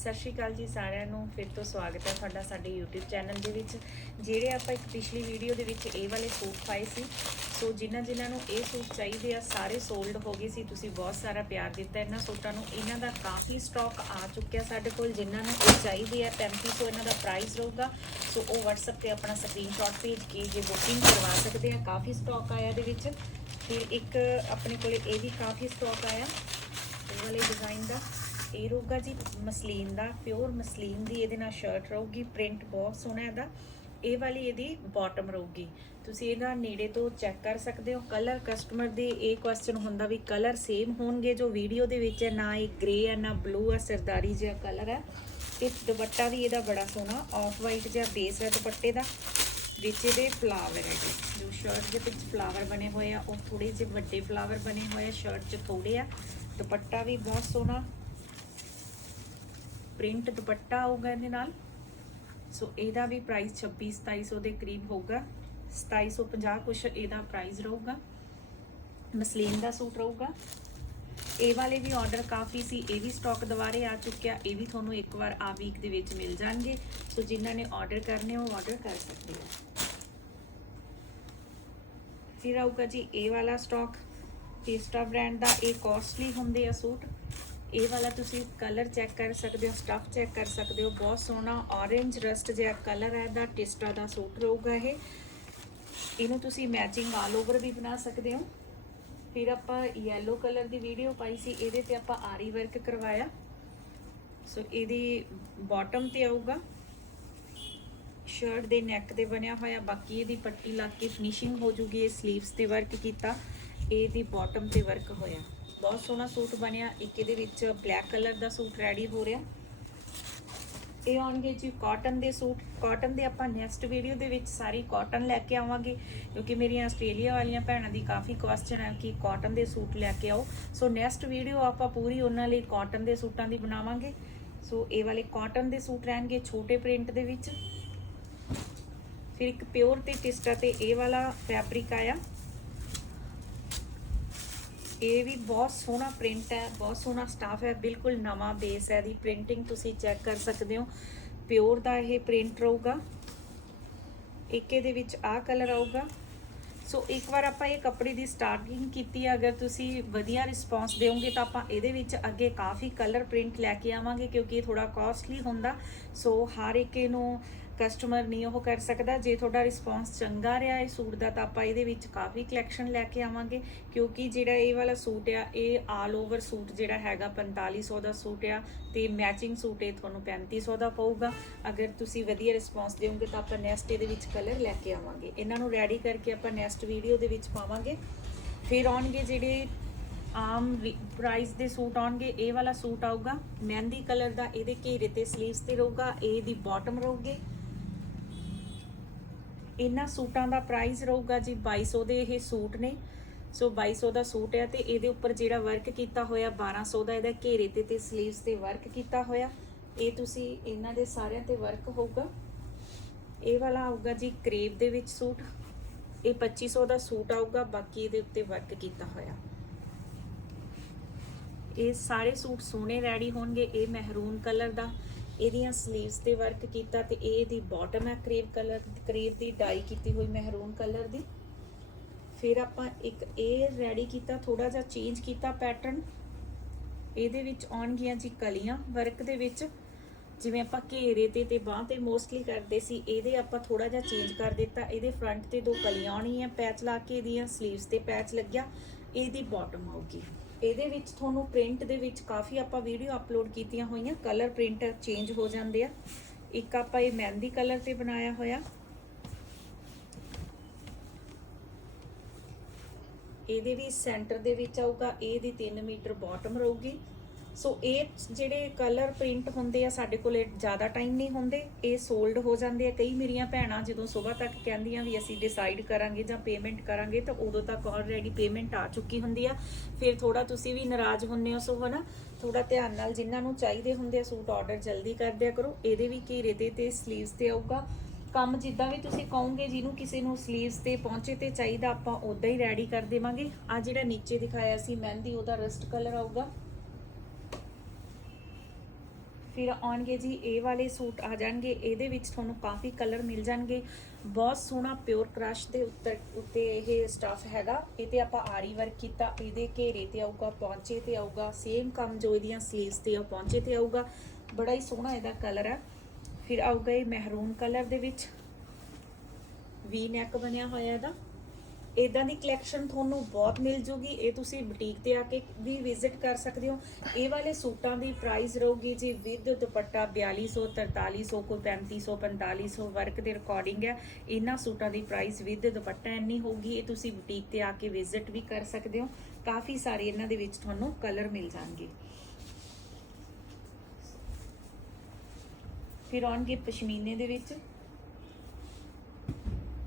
ਸਤਿ ਸ਼੍ਰੀ ਅਕਾਲ ਜੀ ਸਾਰਿਆਂ ਨੂੰ, ਫਿਰ ਤੋਂ ਸਵਾਗਤ ਹੈ ਤੁਹਾਡਾ ਸਾਡੇ YouTube ਚੈਨਲ ਦੇ ਵਿੱਚ, ਜਿਹੜੇ ਆਪਾਂ ਇੱਕ ਪਿਛਲੀ ਵੀਡੀਓ ਦੇ ਵਿੱਚ ਇਹ ਵਾਲੇ ਸੂਟ ਪਾਏ ਸੀ। ਸੋ ਜਿਨ੍ਹਾਂ ਜਿਨ੍ਹਾਂ ਨੂੰ ਇਹ ਸੂਟ ਚਾਹੀਦੇ ਆ, ਸਾਰੇ ਸੋਲਡ ਹੋ ਗਏ ਸੀ, ਤੁਸੀਂ ਬਹੁਤ ਸਾਰਾ ਪਿਆਰ ਦਿੱਤਾ ਇਹਨਾਂ ਸੂਟਾਂ ਨੂੰ। ਇਹਨਾਂ ਦਾ ਕਾਫੀ ਸਟਾਕ ਆ ਚੁੱਕਿਆ ਸਾਡੇ ਕੋਲ, ਜਿਨ੍ਹਾਂ ਨੂੰ ਇਹ ਚਾਹੀਦੇ ਆ 3500 ਇਹਨਾਂ ਦਾ ਪ੍ਰਾਈਸ ਰਹੂਗਾ। ਸੋ ਉਹ WhatsApp ਤੇ ਆਪਣਾ ਸਕਰੀਨਸ਼ਾਟ ਭੇਜ ਕੇ ਜੇ ਬੁਕਿੰਗ ਕਰਵਾ ਸਕਦੇ ਆ, ਕਾਫੀ ਸਟਾਕ ਆਇਆ ਇਹਦੇ ਵਿੱਚ। ਫਿਰ ਇੱਕ ਆਪਣੇ ਕੋਲੇ ਇਹ ਵੀ ਕਾਫੀ ਸਟਾਕ ਆਇਆ, ਇਹ ਵਾਲੇ ਡਿਜ਼ਾਈਨ ਦਾ। ਇਹ ਰਹੂਗਾ ਜੀ ਮਸਲੀਨ ਦਾ ਪਿਓਰ ਮਸਲੀਨ ਦੀ ਇਹਦੇ ਨਾਲ ਸ਼ਰਟ ਰਹੂਗੀ ਪ੍ਰਿੰਟ ਬਹੁਤ ਸੋਹਣਾ ਇਹਦਾ। ਇਹ ਵਾਲੀ ਇਹਦੀ ਬਾਟਮ ਰਹੂਗੀ। ਤੁਸੀਂ ਇਹਦਾ ਨੇੜੇ ਤੋਂ ਚੈੱਕ ਕਰ ਸਕਦੇ ਹੋ। ਕਲਰ ਕਸਟਮਰ ਦੇ ਇਹ ਕੁਐਸਚਨ ਹੁੰਦਾ ਵੀ ਕਲਰ ਸੇਮ ਹੋਣਗੇ ਜੋ ਵੀਡੀਓ ਦੇ ਵਿੱਚ ਹੈ, ਨਾ ਇਹ ਗ੍ਰੇ ਹੈ, ਨਾ ਬਲੂ ਹੈ, ਸਰਦਾਰੀ ਜਿਹਾ ਕਲਰ ਹੈ। ਇਹ ਦੁਪੱਟਾ ਵੀ ਇਹਦਾ ਬੜਾ ਸੋਹਣਾ ਆਫ ਵਾਈਟ ਜਿਹਾ ਬੇਸ ਹੈ ਦੁਪੱਟੇ ਦਾ, ਵਿੱਚ ਇਹਦੇ ਫਲਾਵਰ ਹੈ ਜੀ। ਜੋ ਸ਼ਰਟ ਦੇ ਵਿੱਚ ਫਲਾਵਰ ਬਣੇ ਹੋਏ ਆ, ਉਹ ਥੋੜੇ ਜਿਹੇ ਵੱਡੇ ਫਲਾਵਰ ਬਣੇ ਹੋਏ ਆ ਸ਼ਰਟ 'ਚ ਥੋੜੇ ਆ। ਦੁਪੱਟਾ ਵੀ ਬਹੁਤ ਸੋਹਣਾ ਪ੍ਰਿੰਟ ਦੁਪੱਟਾ ਆਊਗਾ ਇਹਦੇ ਨਾਲ। ਸੋ ਇਹਦਾ ਵੀ ਪ੍ਰਾਈਸ 26 2700 ਦੇ ਕਰੀਬ ਹੋਊਗਾ। 2750 ਕੁਛ ਇਹਦਾ ਪ੍ਰਾਈਸ ਰਹੂਗਾ। ਮਸਲੀਨ ਦਾ ਸੂਟ ਰਹੂਗਾ। ਇਹ ਵਾਲੇ ਵੀ ਆਰਡਰ ਕਾਫੀ ਸੀ, ਇਹ ਵੀ ਸਟਾਕ ਦੁਬਾਰੇ ਆ ਚੁੱਕਿਆ, ਇਹ ਵੀ ਤੁਹਾਨੂੰ ਇੱਕ ਵਾਰ ਆ ਵੀਕ ਦੇ ਵਿੱਚ ਮਿਲ ਜਾਣਗੇ। ਸੋ ਜਿਨ੍ਹਾਂ ਨੇ ਆਰਡਰ ਕਰਨੇ ਉਹ ਆਰਡਰ ਕਰ ਸਕਦੇ ਹੋ ਫਿਰ ਆਊਗਾ ਜੀ, ਇਹ ਵਾਲਾ ਸਟਾਕ ਟੇਸਟਾ ਬ੍ਰਾਂਡ ਦਾ, ਇਹ ਕਾਸਟਲੀ ਹੁੰਦੇ ਆ ਸੂਟ। ਇਹ ਵਾਲਾ ਤੁਸੀਂ ਕਲਰ ਚੈੱਕ ਕਰ ਸਕਦੇ ਹੋ ਸਟਫ ਚੈੱਕ ਕਰ ਸਕਦੇ ਹੋ। ਬਹੁਤ ਸੋਹਣਾ orange ਰਸਟ ਜਿਹਾ ਕਲਰ ਹੈ ਦਾ ਟਿਸਟਾ ਦਾ ਸੂਟ ਰਹੂਗਾ ਇਹ। ਇਹਨੂੰ ਤੁਸੀਂ ਮੈਚਿੰਗ ਆਲ ਓਵਰ ਵੀ ਬਣਾ ਸਕਦੇ ਹੋ। ਫਿਰ ਆਪਾਂ yellow ਕਲਰ ਦੀ ਵੀਡੀਓ ਪਾਈ ਸੀ, ਇਹਦੇ ਤੇ ਆਪਾਂ ਆਰੀ ਵਰਕ ਕਰਵਾਇਆ। ਸੋ ਇਹਦੀ ਬਾਟਮ ਤੇ ਆਊਗਾ। ਸ਼ਰਟ ਦੇ ਨੈਕ ਤੇ ਬਣਿਆ ਹੋਇਆ, ਬਾਕੀ ਇਹਦੀ ਪੱਟੀ ਲਾ ਕੇ ਫਿਨਿਸ਼ਿੰਗ ਹੋ ਜੂਗੀ, ਇਹ 슬ੀਵਸ ਤੇ ਵਰਕ ਕੀਤਾ। ਇਹਦੀ ਬਾਟਮ ਤੇ ਵਰਕ ਹੋਇਆ। ਬਹੁਤ ਸੋਹਣਾ ਸੂਟ ਬਣਿਆ। ਇੱਕ ਇਹਦੇ ਵਿੱਚ ਬਲੈਕ ਕਲਰ ਦਾ ਸੂਟ ਰੈਡੀ ਹੋ ਰਿਹਾ। ਇਹ ਆਉਣਗੇ ਜੀ ਕਾਟਨ ਦੇ ਸੂਟ। ਕਾਟਨ ਦੇ ਆਪਾਂ ਨੈਕਸਟ ਵੀਡੀਓ ਦੇ ਵਿੱਚ ਸਾਰੀ ਕਾਟਨ ਲੈ ਕੇ ਆਵਾਂਗੇ। ਕਿਉਂਕਿ ਮੇਰੀਆਂ ਆਸਟ੍ਰੇਲੀਆ ਵਾਲੀਆਂ ਭੈਣਾਂ ਦੀ ਕਾਫੀ ਕੁਐਸਚਨ ਹੈ ਕਿ ਕਾਟਨ ਦੇ ਸੂਟ ਲੈ ਕੇ ਆਓ। ਸੋ ਨੈਕਸਟ ਵੀਡੀਓ ਆਪਾਂ ਪੂਰੀ ਉਹਨਾਂ ਲਈ ਕਾਟਨ ਦੇ ਸੂਟਾਂ ਦੀ ਬਣਾਵਾਂਗੇ। ਸੋ ਇਹ ਵਾਲੇ ਕਾਟਨ ਦੇ ਸੂਟ ਰਹਿਣਗੇ ਛੋਟੇ ਪ੍ਰਿੰਟ ਦੇ ਵਿੱਚ। ਫਿਰ ਇੱਕ ਪਿਓਰ ਤੇ ਟਿਸਟਾ ਤੇ ਇਹ ਵਾਲਾ ਫੈਬਰਿਕ ਆਇਆ। ਇਹ ਵੀ ਬਹੁਤ ਸੋਹਣਾ ਪ੍ਰਿੰਟ ਹੈ, ਬਹੁਤ ਸੋਹਣਾ ਸਟਾਫ ਹੈ, ਬਿਲਕੁਲ ਨਵਾਂ ਬੇਸ ਹੈ ਇਹਦੀ ਪ੍ਰਿੰਟਿੰਗ ਤੁਸੀਂ ਚੈੱਕ ਕਰ ਸਕਦੇ ਹੋ। ਪਿਓਰ ਦਾ ਇਹ ਪ੍ਰਿੰਟ ਰਹੂਗਾ। ਇੱਕ ਇਹਦੇ ਵਿੱਚ ਆਹ ਕਲਰ ਆਊਗਾ। ਸੋ ਇੱਕ ਵਾਰ ਆਪਾਂ ਇਹ ਕੱਪੜੇ ਦੀ ਸਟਾਰਟਿੰਗ ਕੀਤੀ ਹੈ, ਅਗਰ ਤੁਸੀਂ ਵਧੀਆ ਰਿਸਪੌਂਸ ਦਿਓਗੇ ਤਾਂ ਆਪਾਂ ਇਹਦੇ ਵਿੱਚ ਅੱਗੇ ਕਾਫੀ ਕਲਰ ਪ੍ਰਿੰਟ ਲੈ ਕੇ ਆਵਾਂਗੇ ਕਿਉਂਕਿ ਇਹ ਥੋੜਾ ਕਾਸਟਲੀ ਹੁੰਦਾ। ਸੋ ਹਰ ਇੱਕ ਨੂੰ ਕਸਟਮਰ ਨਹੀਂ ਉਹ ਕਰ ਸਕਦਾ। ਜੇ ਤੁਹਾਡਾ ਰਿਸਪੌਂਸ ਚੰਗਾ ਰਿਹਾ ਇਹ ਸੂਟ ਦਾ, ਤਾਂ ਆਪਾਂ ਇਹਦੇ ਵਿੱਚ ਕਾਫੀ ਕਲੈਕਸ਼ਨ ਲੈ ਕੇ ਆਵਾਂਗੇ। ਕਿਉਂਕਿ ਜਿਹੜਾ ਇਹ ਵਾਲਾ ਸੂਟ ਆ, ਇਹ ਆਲ ਓਵਰ ਸੂਟ ਜਿਹੜਾ ਹੈਗਾ 4500 ਦਾ ਸੂਟ ਆ ਤੇ ਮੈਚਿੰਗ ਸੂਟ ਇਹ ਤੁਹਾਨੂੰ 3500 ਦਾ ਪਊਗਾ। ਅਗਰ ਤੁਸੀਂ ਵਧੀਆ ਰਿਸਪੌਂਸ ਦਿਓਗੇ, ਤਾਂ ਆਪਾਂ ਨੈਕਸਟ ਇਹਦੇ ਵਿੱਚ ਕਲਰ ਲੈ ਕੇ ਆਵਾਂਗੇ। ਇਹਨਾਂ ਨੂੰ ਰੈਡੀ ਕਰਕੇ ਆਪਾਂ ਨੈਕਸਟ ਵੀਡੀਓ ਦੇ ਵਿੱਚ ਪਾਵਾਂਗੇ। ਫਿਰ ਆਉਣਗੇ ਜਿਹੜੇ ਆਮ ਪ੍ਰਾਈਸ ਦੇ ਸੂਟ ਆਉਣਗੇ, ਇਹ ਵਾਲਾ ਸੂਟ ਆਊਗਾ। ਮਹਿੰਦੀ ਕਲਰ ਦਾ, ਇਹਦੇ ਘੇਰੇ ਤੇ 슬ੀਵਸ ਤੇ ਰਹੂਗਾ, ਇਹ ਦੀ ਬਾਟਮ ਰਹੂਗੀ। ਇਹਨਾਂ ਸੂਟਾਂ ਦਾ ਪ੍ਰਾਈਸ ਰਹੂਗਾ ਜੀ 2200 ਦੇ ਇਹ ਸੂਟ ਨੇ। ਸੋ 2200 ਦਾ ਸੂਟ ਹੈ ਤੇ ਇਹਦੇ ਉੱਪਰ ਜਿਹੜਾ ਵਰਕ ਕੀਤਾ ਹੋਇਆ 1200 ਦਾ ਇਹਦਾ ਘੇਰੇ ਤੇ ਤੇ 슬ੀਵਸ ਤੇ ਵਰਕ ਕੀਤਾ ਹੋਇਆ। ਇਹ ਤੁਸੀਂ ਇਹਨਾਂ ਦੇ ਸਾਰਿਆਂ ਤੇ ਵਰਕ ਹੋਊਗਾ। ਇਹ ਵਾਲਾ ਆਊਗਾ ਜੀ ਕਰੇਪ ਦੇ ਵਿੱਚ ਸੂਟ। ਇਹ 2500 ਦਾ ਸੂਟ ਆਊਗਾ, ਬਾਕੀ ਇਹਦੇ ਉੱਤੇ ਵਰਕ ਕੀਤਾ ਹੋਇਆ। ਇਹ ਸਾਰੇ ਸੂਟ ਸੋਹਣੇ ਰੈਡੀ ਹੋਣਗੇ, ਇਹ ਮਹਿਰੂਨ ਕਲਰ ਦਾ। ਇਹਦੀਆਂ 슬ੀਵਸ ਤੇ ਵਰਕ ਕੀਤਾ ਤੇ ਇਹ ਦੀ ਬਾਟਮ ਹੈ ਕਰੀਬ ਕਲਰ ਕਰੀਬ ਦੀ ਡਾਈ ਕੀਤੀ ਹੋਈ ਮਹਿਰੂਨ ਕਲਰ ਦੀ। ਫਿਰ ਆਪਾਂ ਇੱਕ ਇਹ ਰੈਡੀ ਕੀਤਾ ਥੋੜਾ ਜਿਹਾ ਚੇਂਜ ਕੀਤਾ ਪੈਟਰਨ ਇਹਦੇ ਵਿੱਚ ਆਉਣਗੀਆਂ ਜੀ ਕਲੀਆਂ ਵਰਕ ਦੇ ਵਿੱਚ। ਜਿਵੇਂ ਆਪਾਂ ਘੇਰੇ ਤੇ ਤੇ ਬਾਹ ਤੇ ਮੋਸਟਲੀ ਕਰਦੇ ਸੀ, ਇਹਦੇ ਆਪਾਂ ਥੋੜਾ ਜਿਹਾ ਚੇਂਜ ਕਰ ਦਿੱਤਾ। ਇਹਦੇ ਫਰੰਟ ਤੇ ਦੋ ਕਲੀਆਂ ਆਉਣੀਆਂ ਪੈਚ ਲਾ ਕੇ ਇਹਦੀਆਂ 슬ੀਵਸ ਤੇ ਪੈਚ ਲੱਗਿਆ। ਇਹਦੀ ਬਾਟਮ ਆਊਗੀ। ਇਹਦੇ ਵਿੱਚ ਤੁਹਾਨੂੰ ਪ੍ਰਿੰਟ ਦੇ ਵਿੱਚ ਕਾਫੀ ਆਪਾਂ ਵੀਡੀਓ ਅਪਲੋਡ ਕੀਤੀਆਂ ਹੋਈਆਂ ਕਲਰ ਪ੍ਰਿੰਟ ਚੇਂਜ ਹੋ ਜਾਂਦੇ ਆ। ਇੱਕ ਆਪਾਂ ਇਹ ਮਹਿੰਦੀ ਕਲਰ ਤੇ ਬਣਾਇਆ ਹੋਇਆ। ਇਹਦੇ ਵੀ ਸੈਂਟਰ ਦੇ ਵਿੱਚ ਆਊਗਾ ਇਹਦੀ 3 ਮੀਟਰ ਬਾਟਮ ਰਹੂਗੀ। ਸੋ ਇਹ ਜਿਹੜੇ ਕਲਰ ਪ੍ਰਿੰਟ ਹੁੰਦੇ ਆ, ਸਾਡੇ ਕੋਲੇ ਜ਼ਿਆਦਾ ਟਾਈਮ ਨਹੀਂ ਹੁੰਦੇ। ਇਹ ਸੋਲਡ ਹੋ ਜਾਂਦੇ ਆ। ਕਈ ਮੇਰੀਆਂ ਭੈਣਾਂ ਜਦੋਂ ਸਵੇਰ ਤੱਕ ਕਹਿੰਦੀਆਂ ਵੀ ਅਸੀਂ ਡਿਸਾਈਡ ਕਰਾਂਗੇ ਜਾਂ ਪੇਮੈਂਟ ਕਰਾਂਗੇ, ਤਾਂ ਉਦੋਂ ਤੱਕ ਆਲਰੇਡੀ ਪੇਮੈਂਟ ਆ ਚੁੱਕੀ ਹੁੰਦੀ ਆ। ਫਿਰ ਥੋੜਾ ਤੁਸੀਂ ਵੀ ਨਾਰਾਜ਼ ਹੁੰਨੇ ਹੋ, ਸੋ ਹਨਾ ਥੋੜਾ ਧਿਆਨ ਨਾਲ ਜਿਨ੍ਹਾਂ ਨੂੰ ਚਾਹੀਦੇ ਹੁੰਦੇ ਆ ਸੂਟ ਆਰਡਰ ਜਲਦੀ ਕਰ ਦਿਆ ਕਰੋ। ਇਹਦੇ ਵੀ ਘੇਰੇ ਤੇ ਤੇ 슬ੀਵਸ ਤੇ ਆਊਗਾ। ਕੰਮ ਜਿੱਦਾਂ ਵੀ ਤੁਸੀਂ ਕਹੋਗੇ, ਜਿਹਨੂੰ ਕਿਸੇ ਨੂੰ 슬ੀਵਸ ਤੇ ਪਹੁੰਚੇ ਤੇ ਚਾਹੀਦਾ, ਆਪਾਂ ਉਦਾਂ ਹੀ ਰੈਡੀ ਕਰ ਦੇਵਾਂਗੇ। ਆ ਜਿਹੜਾ ਨੀਚੇ ਦਿਖਾਇਆ ਸੀ ਮਹਿੰਦੀ, ਉਹਦਾ ਰਸਟ ਕਲਰ ਆਊਗਾ। ਫਿਰ ਆਉਣਗੇ ਜੀ, ਇਹ ਵਾਲੇ ਸੂਟ ਆ ਜਾਣਗੇ, ਇਹਦੇ ਵਿੱਚ ਤੁਹਾਨੂੰ ਕਾਫੀ ਕਲਰ ਮਿਲ ਜਾਣਗੇ। ਬਹੁਤ ਸੋਹਣਾ ਪਿਓਰ ਕ੍ਰਸ਼ ਦੇ ਉੱਤੇ ਉੱਤੇ ਇਹ ਸਟਫ ਹੈਗਾ। ਇਹ ਤੇ ਆਪਾਂ ਆਰੀ ਵਰਕ ਕੀਤਾ, ਇਹਦੇ ਘੇਰੇ ਤੇ ਆਊਗਾ, ਪੌਂਚੇ ਤੇ ਆਊਗਾ ਸੇਮ ਕੰਮ ਜੋ ਇਹਦੀਆਂ ਸਲੀਵਸ ਤੇ ਆ, ਪੌਂਚੇ ਤੇ ਆਊਗਾ। ਬੜਾ ਹੀ ਸੋਹਣਾ ਇਹਦਾ ਕਲਰ ਆ। ਫਿਰ ਆਊਗਾ ਇਹ ਮਹਿਰੂਨ ਕਲਰ ਦੇ ਵਿੱਚ। ਵੀ ਨੈਕ ਬਣਿਆ ਹੋਇਆ ਇਹਦਾ। ਇਦਾਂ ਦੀ ਕਲੈਕਸ਼ਨ ਤੁਹਾਨੂੰ ਬਹੁਤ ਮਿਲ ਜੂਗੀ। ਇਹ ਤੁਸੀਂ ਬੁਟੀਕ ਤੇ ਆ ਕੇ ਵੀ ਵਿਜ਼ਿਟ ਕਰ ਸਕਦੇ ਹੋ। ਇਹ ਵਾਲੇ ਸੂਟਾਂ ਦੀ ਪ੍ਰਾਈਸ ਰਹੂਗੀ ਜੀ ਵਿਦ ਦੁਪੱਟਾ 4200 4300 ਕੋਈ 3500 4500 ਵਰਕ ਦੇ ਰਿਕਾਰਡਿੰਗ ਹੈ। ਇਹਨਾਂ ਸੂਟਾਂ ਦੀ ਪ੍ਰਾਈਸ ਵਿਦ ਦੁਪੱਟਾ ਇੰਨੀ ਹੋਊਗੀ, ਇਹ ਤੁਸੀਂ ਬੁਟੀਕ ਤੇ ਆ ਕੇ ਵਿਜ਼ਿਟ ਵੀ ਕਰ ਸਕਦੇ ਹੋ। ਕਾਫੀ ਸਾਰੇ ਇਹਨਾਂ ਦੇ ਵਿੱਚ ਤੁਹਾਨੂੰ ਕਲਰ ਮਿਲ ਜਾਣਗੇ। ਫਿਰ ਆਉਣਗੇ ਪਸ਼ਮੀਨੇ ਦੇ ਵਿੱਚ।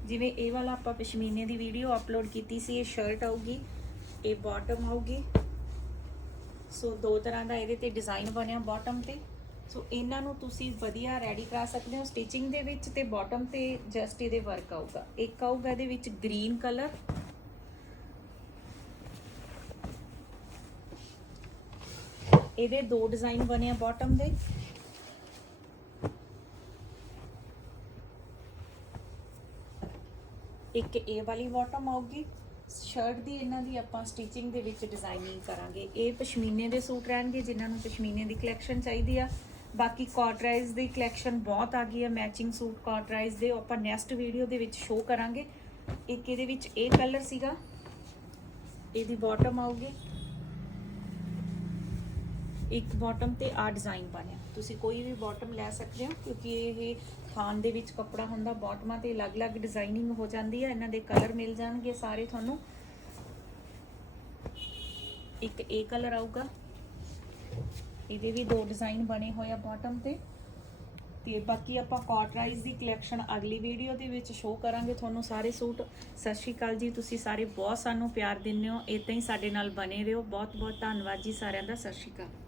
ਜਿਵੇਂ ਇਹ ਵਾਲਾ ਆਪਾਂ ਪਸ਼ਮੀਨੇ ਦੀ ਵੀਡੀਓ ਅਪਲੋਡ ਕੀਤੀ ਸੀ, ਇਹ ਸ਼ਰਟ ਆਊਗੀ, ਇਹ ਬਾਟਮ ਆਊਗੀ। ਸੋ ਦੋ ਤਰ੍ਹਾਂ ਦਾ ਇਹਦੇ ਤੇ ਡਿਜ਼ਾਈਨ ਬਣਿਆ ਬਾਟਮ ਤੇ। ਸੋ ਇਹਨਾਂ ਨੂੰ ਤੁਸੀਂ ਵਧੀਆ ਰੈਡੀ ਕਰਾ ਸਕਦੇ ਹੋ ਸਟਿਚਿੰਗ ਦੇ ਵਿੱਚ ਤੇ ਬਾਟਮ ਤੇ ਜਸਟ ਇਹਦੇ ਵਰਕ ਆਊਗਾ। ਇੱਕ ਆਊਗਾ ਇਹਦੇ ਵਿੱਚ ਗ੍ਰੀਨ ਕਲਰ ਇਹਦੇ ਦੋ ਡਿਜ਼ਾਈਨ ਬਣੇ ਆ ਬਾਟਮ ਦੇ। ਇੱਕ ਇਹ ਵਾਲੀ ਬਾਟਮ ਆਊਗੀ। ਸ਼ਰਟ ਦੀ ਇਹਨਾਂ ਦੀ ਆਪਾਂ ਸਟਿਚਿੰਗ ਦੇ ਵਿੱਚ ਡਿਜ਼ਾਈਨਿੰਗ ਕਰਾਂਗੇ। ਇਹ ਪਸ਼ਮੀਨੇ ਦੇ ਸੂਟ ਰਹਿਣਗੇ, ਜਿਨ੍ਹਾਂ ਨੂੰ ਪਸ਼ਮੀਨੇ ਦੀ ਕਲੈਕਸ਼ਨ ਚਾਹੀਦੀ ਆ। ਬਾਕੀ ਕਾਟਰਾਈਜ਼ ਦੀ ਕਲੈਕਸ਼ਨ ਬਹੁਤ ਆ ਗਈ ਆ। ਮੈਚਿੰਗ ਸੂਟ ਕਾਟਰਾਈਜ਼ ਦੇ, ਉਹ ਆਪਾਂ ਨੈਕਸਟ ਵੀਡੀਓ ਦੇ ਵਿੱਚ ਸ਼ੋ ਕਰਾਂਗੇ। ਇੱਕ ਇਹਦੇ ਵਿੱਚ ਇਹ ਕਲਰ ਸੀਗਾ। ਇਹਦੀ ਬਾਟਮ ਆਊਗੀ। ਇੱਕ ਬਾਟਮ ਤੇ ਆ ਡਿਜ਼ਾਈਨ ਬਣਿਆ। ਤੁਸੀਂ ਕੋਈ ਵੀ ਬਾਟਮ ਲੈ ਸਕਦੇ ਹੋ, ਕਿਉਂਕਿ ਇਹ ਥਾਨ ਦੇ ਵਿੱਚ ਕੱਪੜਾ ਹੁੰਦਾ ਬਾਟਮਾਂ ਤੇ ਅਲੱਗ-ਅਲੱਗ ਡਿਜ਼ਾਈਨਿੰਗ ਹੋ ਜਾਂਦੀ ਹੈ, ਇਹਨਾਂ ਦੇ ਕਲਰ ਮਿਲ ਜਾਣਗੇ ਸਾਰੇ ਤੁਹਾਨੂੰ। ਇੱਕ ਇਹ ਕਲਰ ਆਊਗਾ, ਇਹਦੇ ਵੀ ਦੋ ਡਿਜ਼ਾਈਨ ਬਣੇ ਹੋਏ ਆ ਬਾਟਮ ਤੇ। ਤੇ ਬਾਕੀ ਆਪਾਂ ਕਾਟਰਾਈਜ਼ ਦੀ ਕਲੈਕਸ਼ਨ ਅਗਲੀ ਵੀਡੀਓ ਦੇ ਵਿੱਚ ਸ਼ੋਅ ਕਰਾਂਗੇ ਤੁਹਾਨੂੰ ਸਾਰੇ ਸੂਟ। ਸਤਿ ਸ਼੍ਰੀ ਅਕਾਲ ਜੀ, ਤੁਸੀਂ ਸਾਰੇ ਬਹੁਤ ਸਾਨੂੰ ਪਿਆਰ ਦਿੰਦੇ ਹੋ ਇਦਾਂ ਹੀ ਸਾਡੇ ਨਾਲ ਬਨੇ ਰਹੋ। ਬਹੁਤ ਬਹੁਤ ਧੰਨਵਾਦ ਜੀ ਸਾਰਿਆਂ ਦਾ, ਸਤਿ ਸ਼੍ਰੀ ਅਕਾਲ।